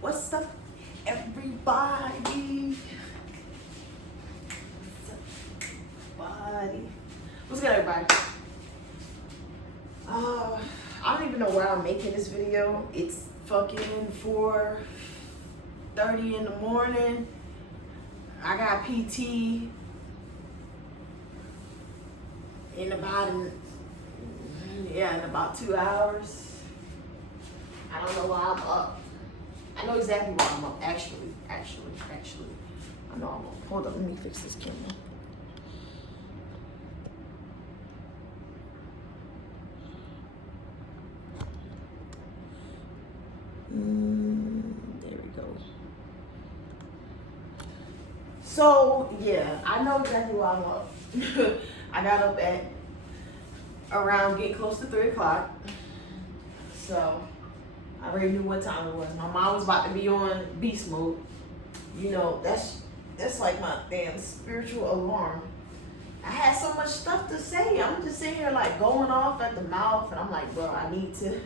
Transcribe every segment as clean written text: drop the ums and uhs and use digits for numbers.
What's up, everybody? What's good, everybody? I don't even know where I'm making this video. It's fucking 4:30 in the morning. I got PT in about 2 hours. I don't know why I'm up. I know exactly why I'm up. Actually. I know I'm up. Hold up, let me fix this camera. There we go. So, yeah, I know exactly why I'm up. I got up at around getting close to 3 o'clock. So, I already knew what time it was. My mom was about to be on beast mode. You know, that's like my damn spiritual alarm. I had so much stuff to say. I'm just sitting here like going off at the mouth, and I'm like, bro, I need to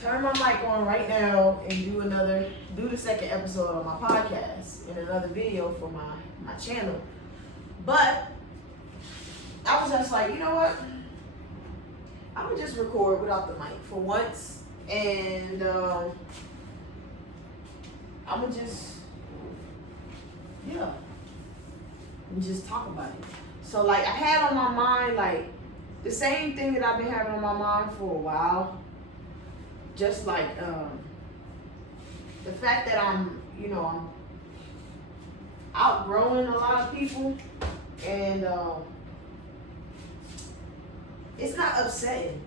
turn my mic on right now and do the second episode of my podcast and another video for my channel. But I was just like, you know what? I'm gonna just record without the mic for once, and I'm gonna just talk about it. So like I had on my mind like the same thing that I've been having on my mind for a while. Just like the fact that I'm outgrowing a lot of people, and it's not upsetting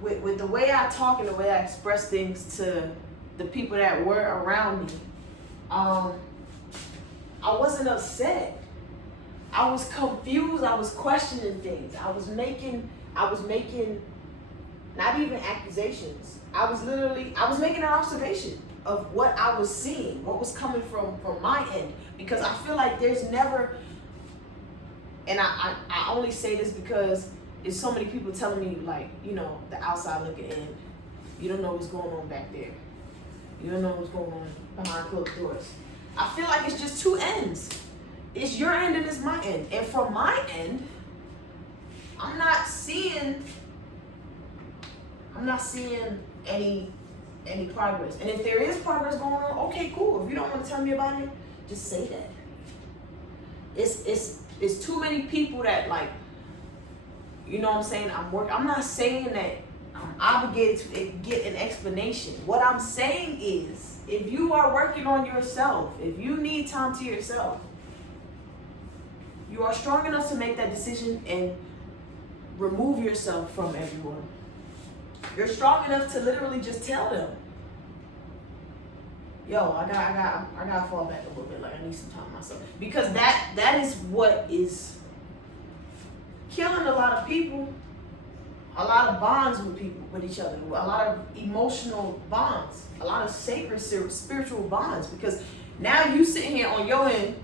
with the way I talk and the way I express things to the people that were around me. I wasn't upset. I was confused. I was questioning things. I was making not even accusations. I was making an observation of what I was seeing, what was coming from my end. Because I feel like there's never, and I only say this because there's so many people telling me like, the outside looking in. You don't know what's going on back there. You don't know what's going on behind closed doors. I feel like it's just two ends. It's your end and it's my end. And from my end, I'm not seeing any progress. And if there is progress going on, okay, cool. If you don't want to tell me about it, just say that. It's too many people that like, you know what I'm saying? I'm not saying that I'm obligated to get an explanation. What I'm saying is, if you are working on yourself, if you need time to yourself, you are strong enough to make that decision and remove yourself from everyone. You're strong enough to literally just tell them, yo, I gotta fall back a little bit. Like I need some time myself, because that is what is killing a lot of people, a lot of bonds with each other, a lot of emotional bonds, a lot of sacred spiritual bonds. Because now you sitting here on your end,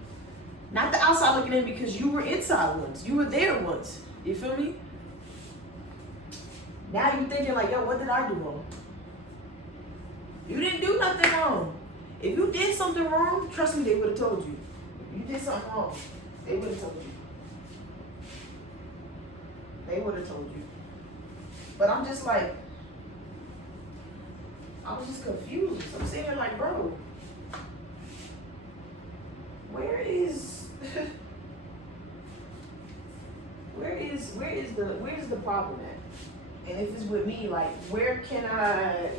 not the outside looking in, because you were inside once, you were there once. You feel me? Now you thinking like, yo, what did I do wrong? You didn't do nothing wrong. If you did something wrong, trust me, they would have told you. If you did something wrong, they would have told you. They would have told you. But I'm just like, I was just confused. I'm sitting here like, bro, where is the problem at? And if it's with me, like, where can I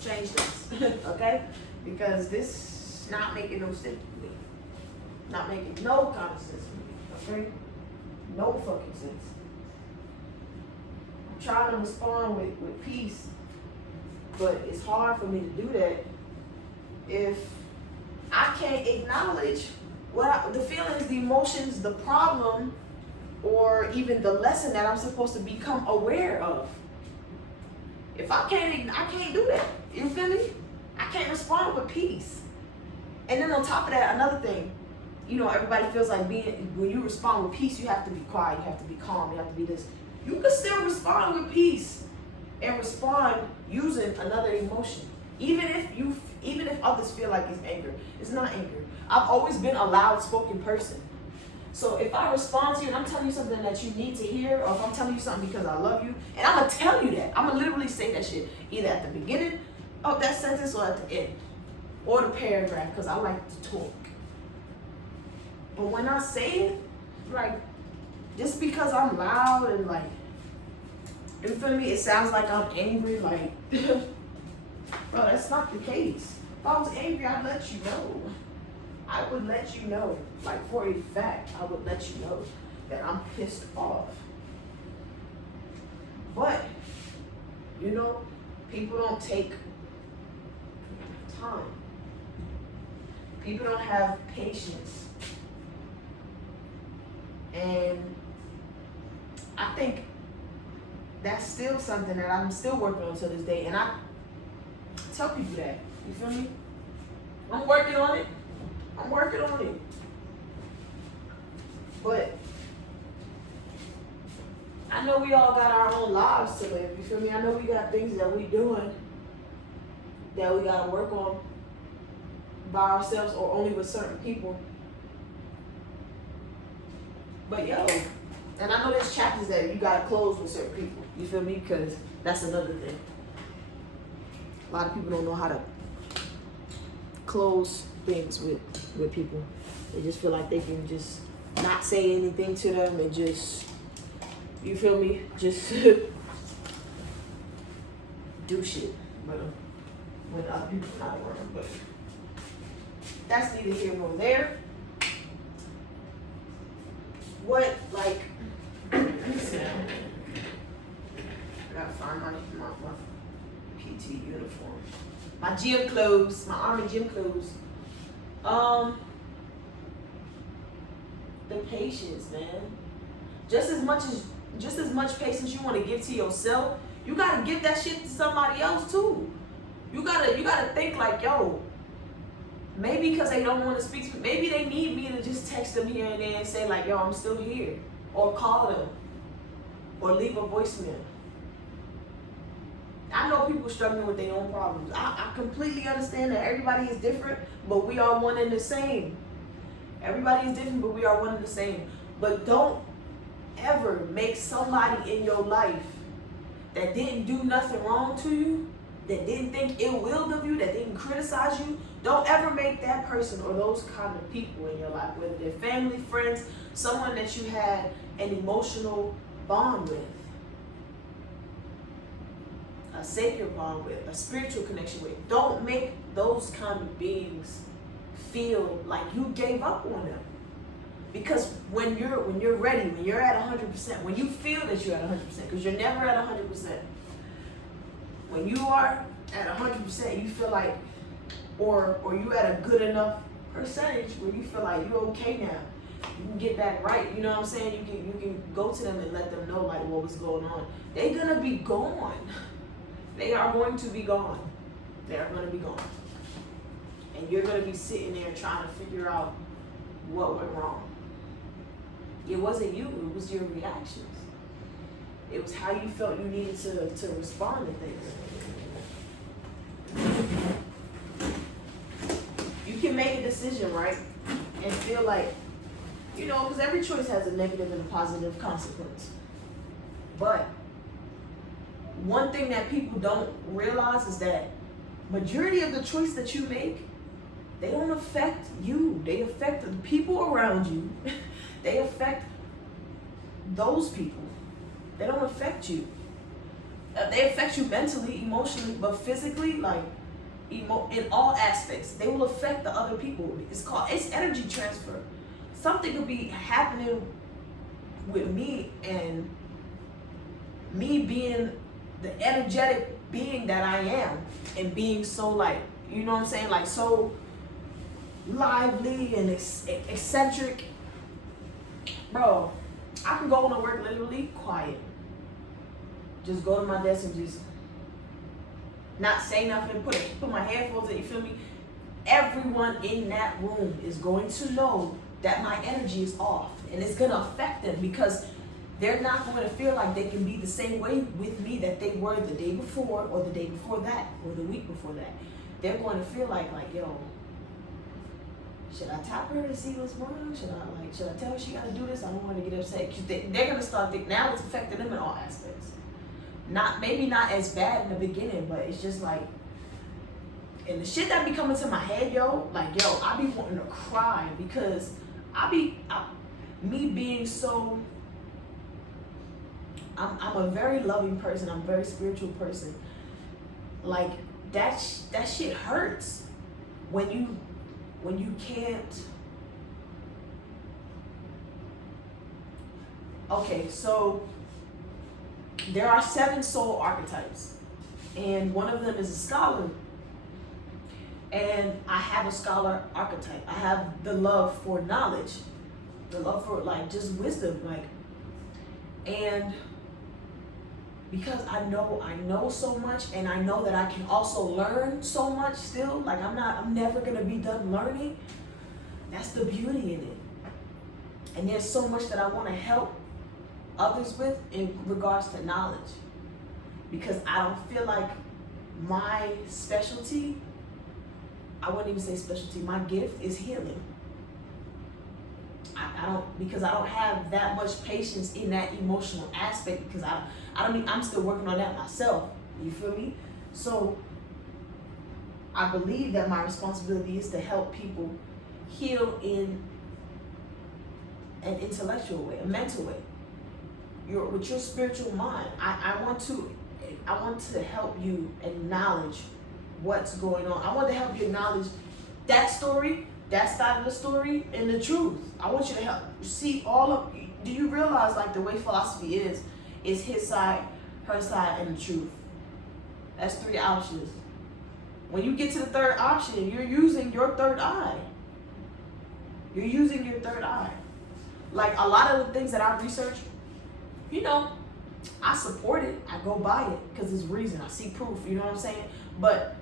change this? Okay? Because this is not making no sense to me. Not making no kind of sense to me. Okay? No fucking sense. I'm trying to respond with peace, but it's hard for me to do that if I can't acknowledge the feelings, the emotions, the problem, or even the lesson that I'm supposed to become aware of. If I can't do that. You feel me? I can't respond with peace. And then on top of that, another thing, everybody feels like when you respond with peace, you have to be quiet, you have to be calm, you have to be this. You can still respond with peace. and respond using another emotion. Even if others feel like it's anger, it's not anger. I've always been a loud spoken person. So if I respond to you and I'm telling you something that you need to hear, or if I'm telling you something because I love you, and I'm gonna tell you that, I'm gonna literally say that shit either at the beginning of that sentence or at the end, or the paragraph, because I like to talk. But when I say it, like, just because I'm loud and like, you feel me, it sounds like I'm angry, like, bro, that's not the case. If I was angry, I'd let you know. I would let you know, like, for a fact, I would let you know that I'm pissed off. But, you know, people don't take time. People don't have patience. And I think that's still something that I'm still working on to this day. And I tell people that, you feel me? I'm working on it. I'm working on it. But I know we all got our own lives to live, you feel me? I know we got things that we doing that we gotta work on by ourselves or only with certain people. But yo, and I know there's chapters that you gotta close with certain people, you feel me? Because that's another thing. A lot of people don't know how to close things with people. They just feel like they can just not say anything to them and just, you feel me, just do shit. But when other people not around, but that's neither here nor there. What, like, let's see. I gotta find my PT uniform. My gym clothes, my Army gym clothes. The patience, man. Just as much patience you want to give to yourself, you gotta give that shit to somebody else too. You gotta think like, yo, maybe because they don't want to speak to me, maybe they need me to just text them here and there and say like, yo, I'm still here, or call them, or leave a voicemail. I know people struggling with their own problems. I completely understand that everybody is different, but we are one and the same. Everybody is different, but we are one and the same. But don't ever make somebody in your life that didn't do nothing wrong to you, that didn't think ill will of you, that didn't criticize you, don't ever make that person or those kind of people in your life, whether they're family, friends, someone that you had an emotional bond with, a sacred bond with, a spiritual connection with. Don't make those kind of beings feel like you gave up on them. Because when you're ready, when you're at 100%, when you feel that you're at 100%, because you're never at 100%. When you are at 100%, you feel like, or you at a good enough percentage where you feel like you're okay now. You can get back right. You know what I'm saying? You can go to them and let them know like what was going on. They're gonna be gone. They are going to be gone. They are gonna be gone. And you're gonna be sitting there trying to figure out what went wrong. It wasn't you, it was your reactions. It was how you felt you needed to respond to things. You can make a decision, right? And feel like, you know, because every choice has a negative and a positive consequence. But one thing that people don't realize is that majority of the choice that you make, they don't affect you. They affect the people around you. They affect those people. They don't affect you. They affect you mentally, emotionally, but physically, like in all aspects, they will affect the other people. It's energy transfer. Something could be happening with me and me being the energetic being that I am and being so like, you know what I'm saying, like so lively and eccentric. Bro, I can go to work literally quiet. Just go to my desk and just not say nothing, put my headphones in, you feel me? Everyone in that room is going to know that my energy is off, and it's gonna affect them because they're not going to feel like they can be the same way with me that they were the day before or the day before that or the week before that. They're going to feel like yo, should I tap her to see what's going on? Should I tell her she got to do this? I don't want her to get upset. Cause they're going to start thinking, now it's affecting them in all aspects. Maybe not as bad in the beginning, but it's just like, and the shit that be coming to my head, I be wanting to cry because me being so, I'm a very loving person. I'm a very spiritual person. Like that shit hurts when you can't. Okay, so there are 7 soul archetypes, and one of them is a scholar. And I have a scholar archetype. I have the love for knowledge, the love for just wisdom, and because I know so much, and I know that I can also learn so much still. I'm never gonna be done learning. That's the beauty in it. And there's so much that I want to help others with in regards to knowledge, because I don't feel like my specialty, I wouldn't even say specialty, my gift is healing. I don't have that much patience in that emotional aspect, because I'm still working on that myself. You feel me? So I believe that my responsibility is to help people heal in an intellectual way, a mental way, with your spiritual mind. I want to help you acknowledge what's going on. I want to help you acknowledge that story, that side of the story, and the truth. I want you to help see do you realize the way philosophy is his side, her side, and the truth. That's 3 options. When you get to the 3rd option, you're using your 3rd eye. You're using your 3rd eye. A lot of the things that I research, I support it. I go by it because there's reason. I see proof, you know what I'm saying? But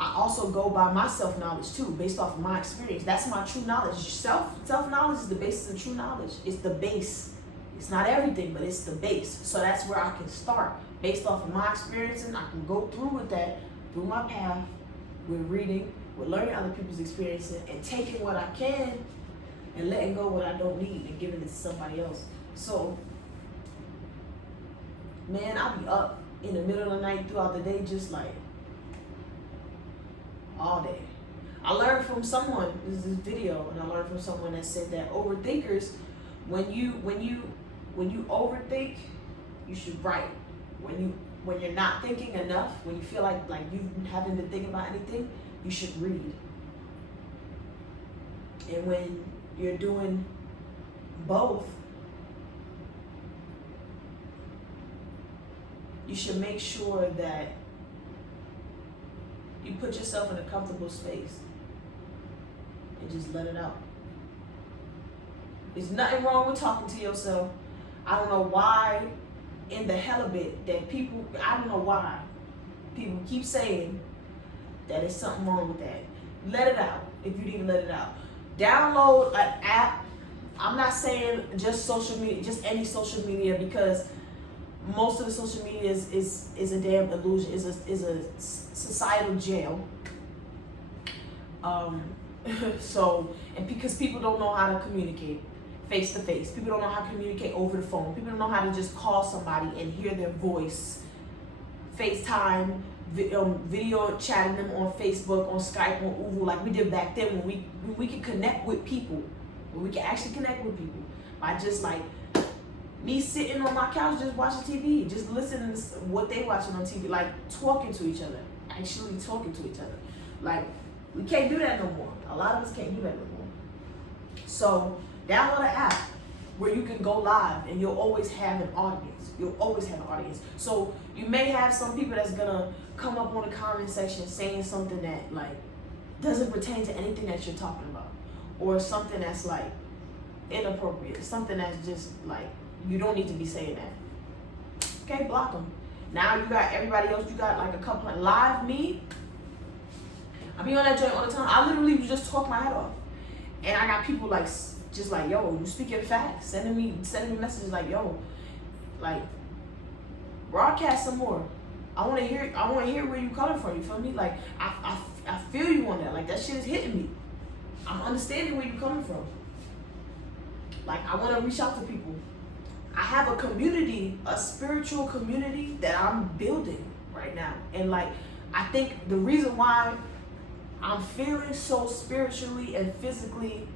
I also go by my self-knowledge too, based off of my experience. That's my true knowledge. Self-knowledge is the basis of true knowledge. It's the base. It's not everything, but it's the base. So that's where I can start. Based off of my experience, and I can go through with that, through my path, with reading, with learning other people's experiences, and taking what I can and letting go what I don't need and giving it to somebody else. So, man, I'll be up in the middle of the night throughout the day, just all day. I learned from someone, this video, and I learned from someone that said that overthinkers, when you overthink, you should write. When you're not thinking enough, when you feel like you haven't been thinking about anything, you should read. And when you're doing both, you should make sure that you put yourself in a comfortable space and just let it out. There's nothing wrong with talking to yourself. I don't know why in the hell of it that people, I don't know why people keep saying that there's something wrong with that. Let it out if you need to let it out. Download an app. I'm not saying just social media, just any social media, because most of the social media is a damn illusion, is a societal jail. So, and because people don't know how to communicate face to face, people don't know how to communicate over the phone, people don't know how to just call somebody and hear their voice, FaceTime, video chatting them on Facebook, on Skype, on Uvu, like we did back then when we could connect with people, when we could actually connect with people by just me sitting on my couch just watching TV, just listening to what they watching on TV, talking to each other, actually talking to each other. We can't do that no more. A lot of us can't do that no more. So download an app where you can go live and you'll always have an audience. You'll always have an audience. So you may have some people that's gonna come up on the comment section saying something that doesn't pertain to anything that you're talking about, or something that's inappropriate, something that's just you don't need to be saying that. Okay, block them. Now you got everybody else. You got a couple of live me. I be on that joint all the time. I literally just talk my head off, and I got people just like, yo, you speaking facts, sending me messages like, yo, like, broadcast some more. I want to hear where you coming from. You feel me? Like, I feel you on that. Like, that shit is hitting me. I'm understanding where you coming from. Like, I want to reach out to people. I have a community, a spiritual community that I'm building right now. And like, I think the reason why I'm feeling so spiritually and physically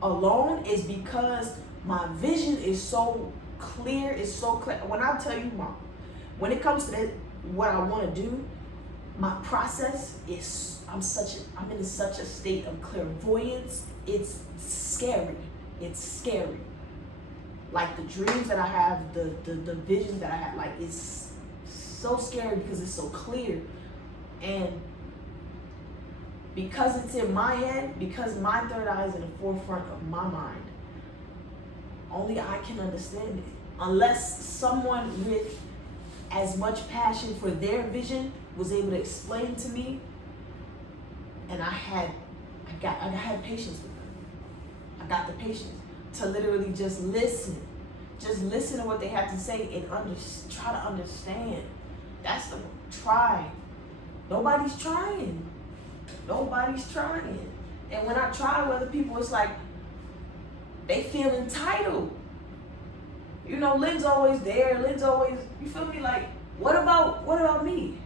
alone is because my vision is so clear. It's so clear. When I tell you, Mom, when it comes to that, what I want to do, my process is, I'm in such a state of clairvoyance. It's scary. It's scary. Like the dreams that I have, the visions that I have, like it's so scary because it's so clear. And because it's in my head, because my third eye is in the forefront of my mind, only I can understand it. Unless someone with as much passion for their vision was able to explain to me, and I had patience with them. I got the patience to literally just listen to what they have to say and try to understand. That's the try. Nobody's trying. And when I try with other people, it's like they feel entitled. You know, Lynn's always there. Lynn's always, you feel me? Like, what about me?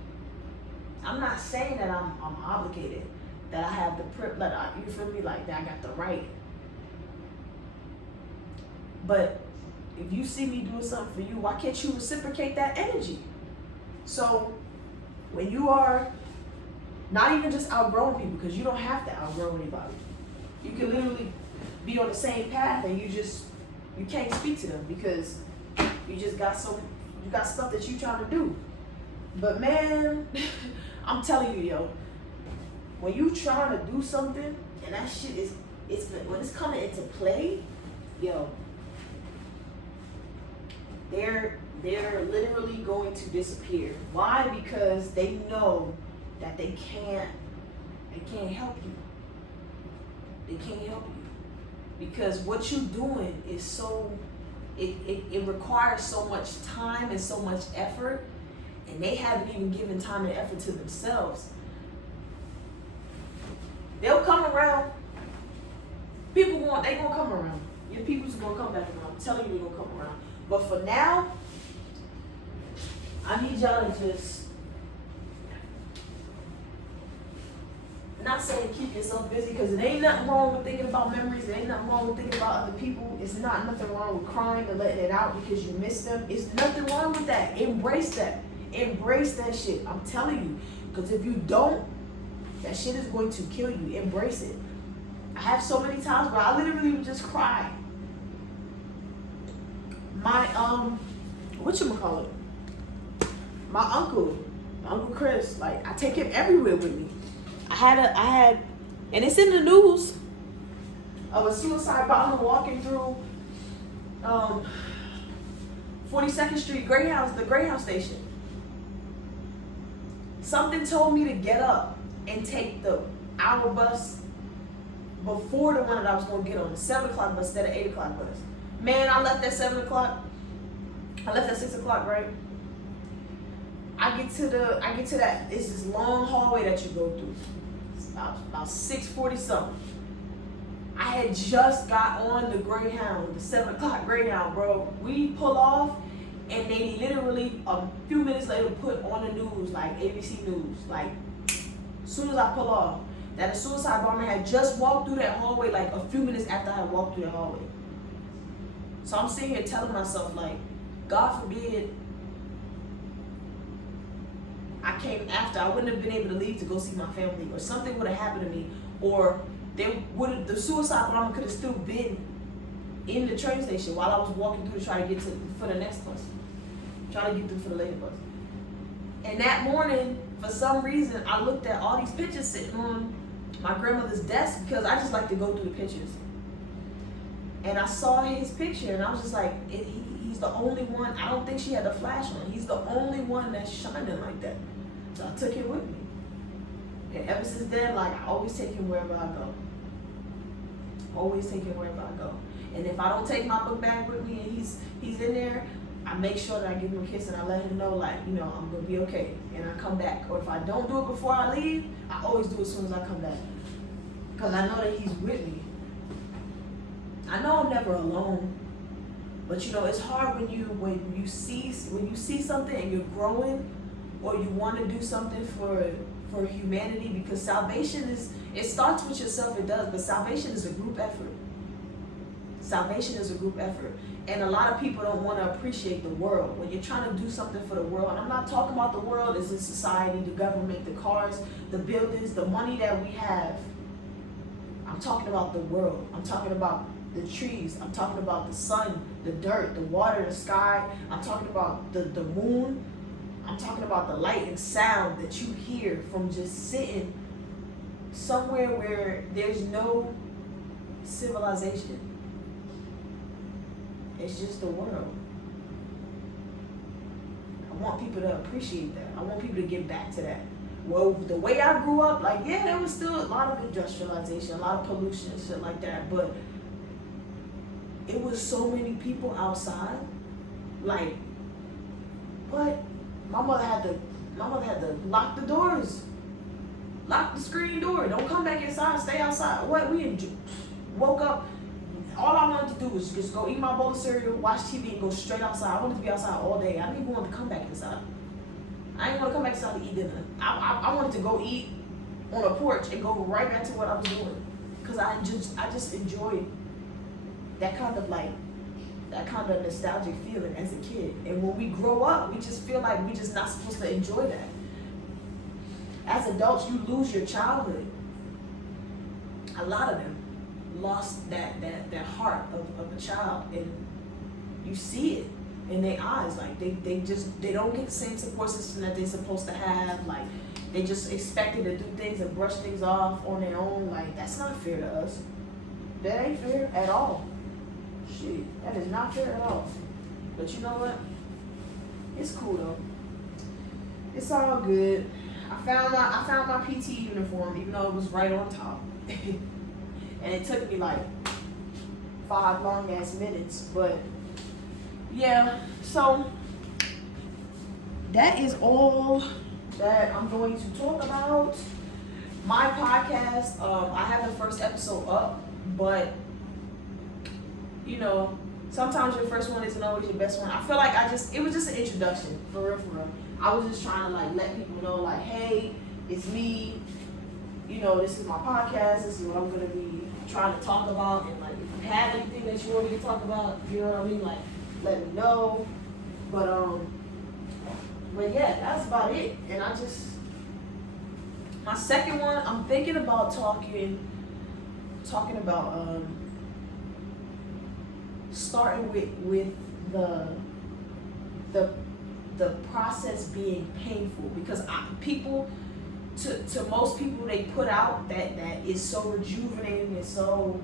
I'm not saying that I'm obligated, that I have the privilege, you feel me? Like, that I got the right. But if you see me doing something for you, why can't you reciprocate that energy? So when you are not even just outgrowing people, because you don't have to outgrow anybody. You can literally be on the same path and you can't speak to them because you got stuff that you trying to do. But man, I'm telling you, yo, when you trying to do something and that shit when it's coming into play, yo, they're literally going to disappear. Why? Because they know that they can't help you. They can't help you. Because what you're doing is so, it requires so much time and so much effort, and they haven't even given time and effort to themselves. They'll come around. They gonna come around. Your people's gonna come back around. I'm telling you, they're gonna come around. But for now, I need y'all to just, not saying keep yourself busy, because it ain't nothing wrong with thinking about memories. It ain't nothing wrong with thinking about other people. It's not nothing wrong with crying and letting it out because you miss them. It's nothing wrong with that. Embrace that. Embrace that shit. I'm telling you. Because if you don't, that shit is going to kill you. Embrace it. I have so many times where I literally would just cry. My whatchamacallit? My uncle Chris, like, I take him everywhere with me. I had, and it's in the news, of a suicide bomber walking through 42nd Street the Greyhound station. Something told me to get up and take the hour bus before the one that I was gonna get on, the 7 o'clock bus instead of 8 o'clock bus. Man, I left at 7 o'clock. I left at 6 o'clock, right? I get to that, it's this long hallway that you go through. It's about 6:40 something. I had just got on the Greyhound, the 7 o'clock Greyhound, bro. We pull off, and they literally, a few minutes later, put on the news, like ABC News, like, as soon as I pull off, that a suicide bomber had just walked through that hallway, like a few minutes after I had walked through that hallway. So I'm sitting here telling myself, like, God forbid I came after, I wouldn't have been able to leave to go see my family, or something would have happened to me, or the suicide bomber could have still been in the train station while I was walking through to try to get for the next bus, trying to get through for the later bus. And that morning, for some reason, I looked at all these pictures sitting on my grandmother's desk, because I just like to go through the pictures. And I saw his picture, and I was just like, he's the only one. I don't think she had the flash on. He's the only one that's shining like that. So I took him with me. And ever since then, like, I always take him wherever I go. Always take him wherever I go. And if I don't take my book bag with me and he's in there, I make sure that I give him a kiss and I let him know, like, you know, I'm gonna be okay. And I come back. Or if I don't do it before I leave, I always do it as soon as I come back. Because I know that he's with me. I know I'm never alone. But you know, it's hard when you see something and you're growing, or you want to do something for humanity, because salvation it starts with yourself, it does, but salvation is a group effort. Salvation is a group effort. And a lot of people don't want to appreciate the world. When you're trying to do something for the world, and I'm not talking about the world as in society, the government, the cars, the buildings, the money that we have. I'm talking about the world. I'm talking about the trees. I'm talking about the sun, the dirt, the water, the sky. I'm talking about the moon. I'm talking about the light and sound that you hear from just sitting somewhere where there's no civilization. It's just the world. I want people to appreciate that. I want people to get back to that. Well, the way I grew up, like, yeah, there was still a lot of industrialization, a lot of pollution and shit like that, but it was so many people outside. Like, what? My mother had to lock the doors. Lock the screen door. Don't come back inside, stay outside. What? Woke up. All I wanted to do was just go eat my bowl of cereal, watch TV, and go straight outside. I wanted to be outside all day. I didn't even want to come back inside. I didn't want to come back inside to eat dinner. I wanted to go eat on a porch and go right back to what I was doing. Because I just enjoyed that kind of nostalgic feeling as a kid. And when we grow up, we just feel like we're just not supposed to enjoy that. As adults, you lose your childhood. A lot of them lost that heart of a child, and you see it in their eyes. Like they don't get the same support system that they're supposed to have. Like they just expected to do things and brush things off on their own. Like that's not fair to us. That ain't fair at all. Shit, that is not fair at all. But you know what? It's cool though. It's all good. I found my PT uniform, even though it was right on top. And it took me like 5 long ass minutes, but yeah, so that is all that I'm going to talk about. My podcast, I have the first episode up, but you know, sometimes your first one isn't always your best one. I feel like it was just an introduction, for real. I was just trying to like let people know, like, hey, it's me. You know, this is my podcast. This is what I'm gonna be trying to talk about. And like, if you have anything that you want me to talk about, you know what I mean? Like, let me know. But yeah, that's about it. And my second one, I'm thinking about talking about starting with the process being painful, because people, to most people, they put out that is so rejuvenating, it's so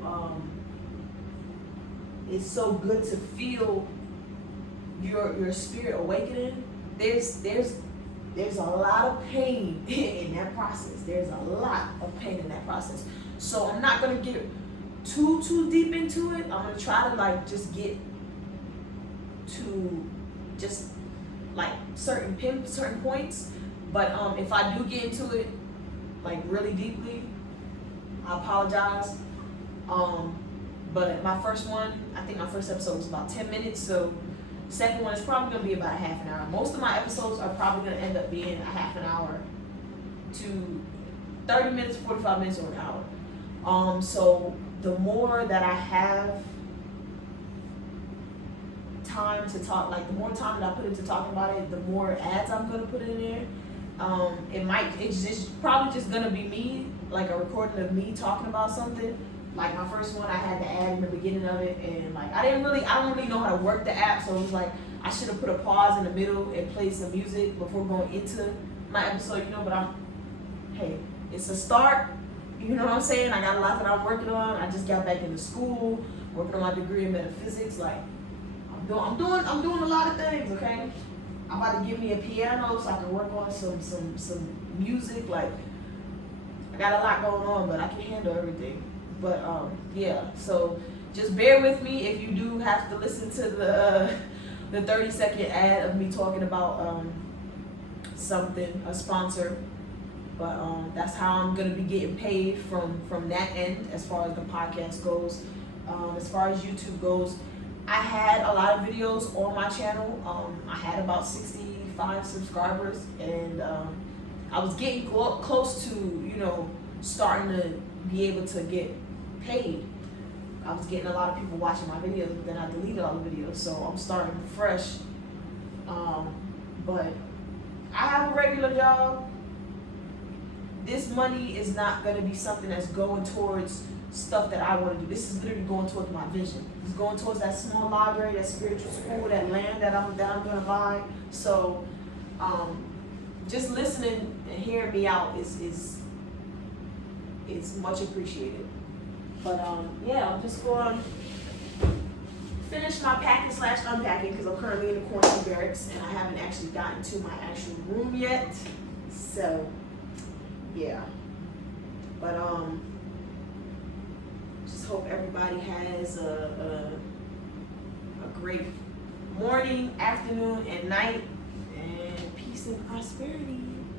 good to feel your spirit awakening. There's a lot of pain in that process. There's a lot of pain in that process. So I'm not gonna get too deep into it. I'm gonna try to like just get to just like certain points. But if I do get into it like really deeply, I apologize. But my first one, I think my first episode was about 10 minutes. So second one is probably gonna be about a half an hour. Most of my episodes are probably gonna end up being a half an hour to 30 minutes, 45 minutes, or an hour. So the more that I have time to talk, like the more time that I put into talking about it, the more ads I'm gonna put in there. It's probably just gonna be me, like a recording of me talking about something. Like my first one, I had the ad in the beginning of it, and like I don't really know how to work the app, so it was like I should have put a pause in the middle and played some music before going into my episode, you know. But hey, it's a start. You know what I'm saying? I got a lot that I'm working on. I just got back into school, working on my degree in metaphysics. Like I'm doing a lot of things. Okay, I'm about to give me a piano so I can work on some music. Like I got a lot going on, but I can handle everything. But yeah, so just bear with me if you do have to listen to the 30-second ad of me talking about something, a sponsor. But that's how I'm gonna be getting paid from that end as far as the podcast goes. As far as YouTube goes, I had a lot of videos on my channel. I had about 65 subscribers, and I was getting close to, starting to be able to get paid. I was getting a lot of people watching my videos, but then I deleted all the videos, so I'm starting fresh. But I have a regular job. This money is not going to be something that's going towards stuff that I want to do. This is literally going towards my vision. It's going towards that small library, that spiritual school, that land that I'm going to buy. So just listening and hearing me out is much appreciated. But yeah, I'm just going to finish my packing / unpacking because I'm currently in the quarantine barracks and I haven't actually gotten to my actual room yet. So yeah, but just hope everybody has a great morning, afternoon, and night, and peace and prosperity.